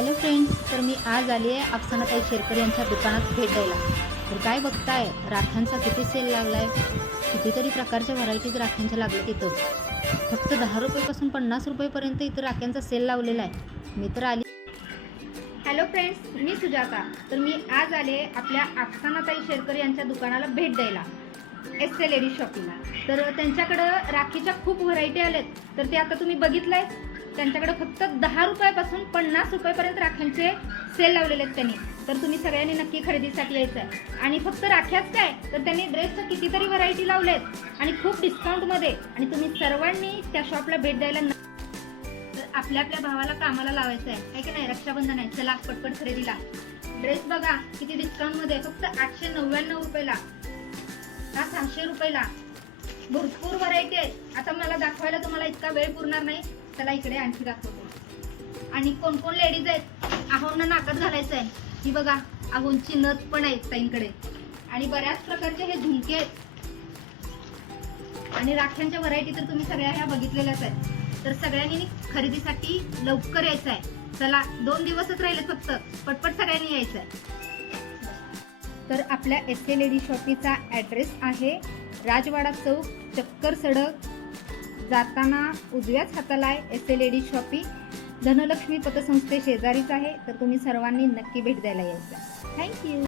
Hello friends, तर मी आज आली आहे अफसानाताई शेरकर यांच्या दुकानात भेट द्यायला. तर काय बघताय, राख्यांचा किती सेल लागलाय. कितीतरी प्रकारच्या व्हरायटीज राख्यांच्या लागल्यात इथं. फक्त 10 रुपयापासून 50 रुपयेपर्यंत इथं राख्यांचा सेल लावलेला आहे. मी तर आली. हॅलो फ्रेंड्स, मी सुजाता. तर मी आज आले आपल्या अफसानाताई शेरकर यांच्या दुकानाला भेट द्यायला, एस ए लेडीज शॉपिंगला. तर त्यांच्याकडं राखीच्या खूप व्हरायटी आल्यात. तर ते आता तुम्ही बघितलंय. त्यांच्याकडे फक्त 10 रुपयापासून 50 रुपयेपर्यंत राख्यांचे सेल लावलेले आहेत त्यांनी. तर तुम्ही सगळ्यांनी नक्की खरेदीसाठी यायचं आहे. आणि फक्त राख्याच काय, तर त्यांनी ड्रेसच्या कितीतरी व्हरायटी लावलेत आणि खूप डिस्काउंटमध्ये. आणि तुम्ही सर्वांनी त्या शॉपला भेट द्यायला. तर आपल्या भावाला कामाला लावायचं आहे की नाही, रक्षाबंधन आहे. चला पटपट खरेदीला. ड्रेस बघा किती डिस्काउंटमध्ये, फक्त 899 रुपयाला, 700 रुपयाला. भरपूर व्हरायटी आहे. आता मला दाखवायला तुम्हाला इतका वेळ पुरणार नाही. चला इकडे आणखी दाखवतो. आणि कोण कोण लेडीज आहेत, आहोंना नाकात घालायचं आहे. ही बघा, आहोंची नथ पण आहे ताईंकडे. आणि बऱ्याच प्रकारचे हे झुमके आहेत. आणि राख्यांच्या व्हरायटी तर तुम्ही सगळ्या ह्या बघितलेल्याच आहेत. तर सगळ्यांनी खरेदीसाठी लवकर यायचं आहे. चला, 2 दिवसच राहिले फक्त. पटपट सगळ्यांनी यायचं आहे. तर आपल्या एस ए लेडी शॉपीचा ॲड्रेस आहे राजवाडा चौक, चक्कर सडक. जाताना उजव्याच हाताला आहे S A lady shoppe. Dhanlakshmi पतसंस्थे शेजारीच आहे. तर तुम्ही सर्वांनी नक्की भेट द्यायला यायचं. थँक्यू.